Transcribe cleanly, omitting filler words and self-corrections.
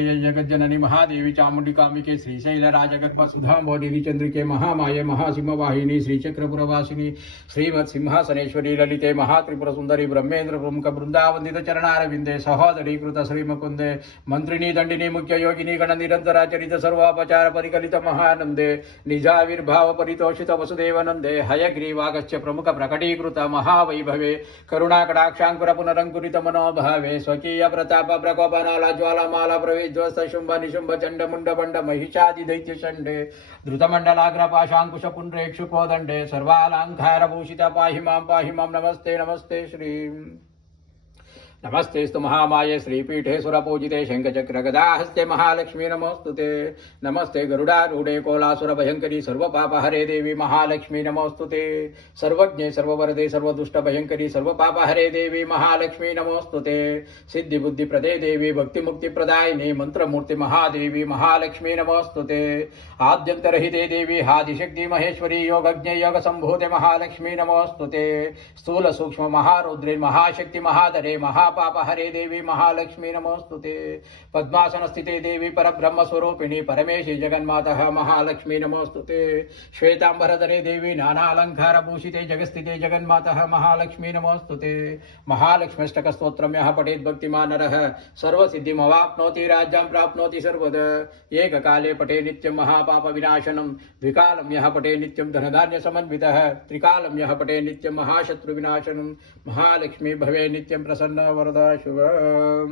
जगज्जननी महादेवी चामुंडी कामिके श्रीशैल राजगर्भसुधांबो देवी चंद्रिके महामाये महासिंहवाहिनी श्रीचक्रपुरवासिनी श्रीमत् सिंहासनेश्वरी ललिते महात्रिपुर सुंदरी ब्रह्मेंद्र प्रमुख वृंदावंदित चरणारविंदे सहोदरी कृत श्रीमुकुंदे मंत्रिणी दंडिनी मुख्य योगिनी गण निरंतराचरित सर्वापचार परिकलित महानंदे निजाविर्भाव परितोषित वसुदेवनंदे हयग्रीवागस्य प्रमुख प्रकटीकृत महावैभवे करुणाकटाक्षांकुर पुनरंकुरित मनोभावे स्वकीय प्रताप प्रकोपनाला ज्वालामाला प्रवेश शुंभ निशुंभ चंड मुंड बंड महिषादि दैत्य चंडे धृतमंडलाग्र पाशांकुश पुंड्रेक्षुकोदंडे सर्वालंकार भूषित पाहि मां नमस्ते नमस्ते श्री नमस्तेस्तु महामाये श्रीपीठे सुरपूजिते शंखचक्र गदाहस्ते महालक्ष्मी नमोस्तुते नमस्ते गरुडारूढे कोलासुर भयंकरी सर्वपापहरे देवी महालक्ष्मी नमोस्तुते सर्वज्ञे सर्ववरदे सर्वदुष्ट भयंकरी सर्वपापहरे देवी महालक्ष्मी नमोस्तुते सिद्धि बुद्धि प्रदे देवी भक्ति मुक्ति प्रदायिनी मंत्रमूर्ति महादेवी महालक्ष्मी नमोस्तुते आद्यंतरहिते देवी आदिशक्ति महेश्वरी योगज्ञ योग संभूते महालक्ष्मी नमोस्तुते स्थूल सूक्ष्म महारुद्रे महाशक्ति महाधरे पापहरे देवी महालक्ष्मी नमोस्तुते पद्मासन स्थिते देवी परब्रह्म स्वरूपिणी परमेशी जगन्माता महालक्ष्मी नमोस्तुते श्वेतांबरधरे देवी नाना अलंकार भूषिते जगस्थिते जगन्माता महालक्ष्मी नमोस्तुते महालक्ष्म्यष्टक स्तोत्रम यः पठेत् भक्तिमान् नरः सर्वसिद्धिमवाप्नोति राज्यं प्राप्नोति सर्वदा एककाले पठे नित्यं महापाप विनाशनं द्विकालं यः पठे नित्यं धनधान्य समन्वितः त्रिकालं यः पठे नित्यं महाशत्रु विनाशनं महालक्ष्मी भवे नित्यं प्रसन्न वरदा शुभ।